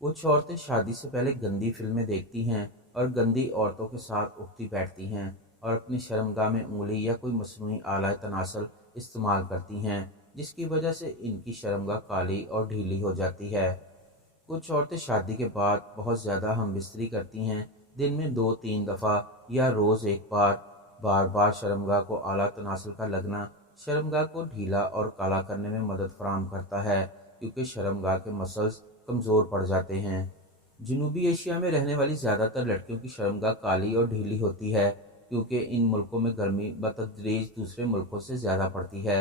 कुछ औरतें शादी से पहले गंदी फिल्में देखती हैं और गंदी औरतों के साथ उठती बैठती हैं और अपनी शर्मगाह में उंगली या कोई मसनूई आला तनासल इस्तेमाल करती हैं, जिसकी वजह से इनकी शर्मगाह काली और ढीली हो जाती है। कुछ औरतें शादी के बाद बहुत ज़्यादा हमबिस्तरी करती हैं, दिन में 2-3 दफ़ा या रोज़ एक बार। बार बार शर्मगाह को आला तनासल का लगना शर्मगाह को ढीला और काला करने में मदद फराहम करता है, क्योंकि शर्मगाह के मसल्स कमज़ोर पड़ जाते हैं। जनूबी एशिया में रहने वाली ज़्यादातर लड़कियों की शर्मगाह काली और ढीली होती है, क्योंकि इन मुल्कों में गर्मी बतदरीज दूसरे मुल्कों से ज़्यादा पड़ती है।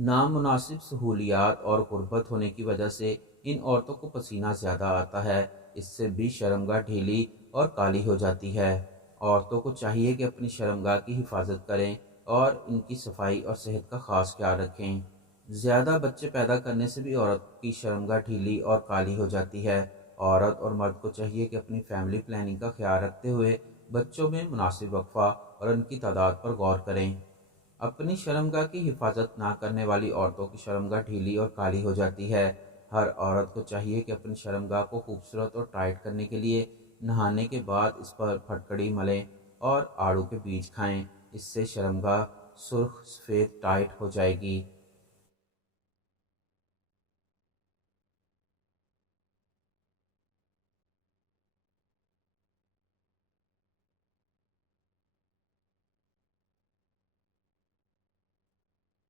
नामुनासिब सहूलियात और गुर्बत होने की वजह से इन औरतों को पसीना ज़्यादा आता है। इससे भी शर्मगाह ढीली और काली हो जाती है। औरतों को चाहिए कि अपनी शर्मगाह की हिफाजत करें और इनकी सफाई और सेहत का ख़ास ख्याल रखें। ज़्यादा बच्चे पैदा करने से भी औरत की शर्मगाह ढीली और काली हो जाती है। औरत और मर्द को चाहिए कि अपनी फैमिली प्लानिंग का ख्याल रखते हुए बच्चों में मुनासिब वक्फा और उनकी तादाद पर गौर करें। अपनी शर्मगाह की हिफाजत ना करने वाली औरतों की शर्मगाह ढीली और काली हो जाती है। हर औरत को चाहिए कि अपनी शर्मगाह को खूबसूरत और टाइट करने के लिए नहाने के बाद इस पर फटकड़ी मलें और आड़ू के बीज खाएं। इससे शर्मगाह सुर्ख सफ़ेद टाइट हो जाएगी।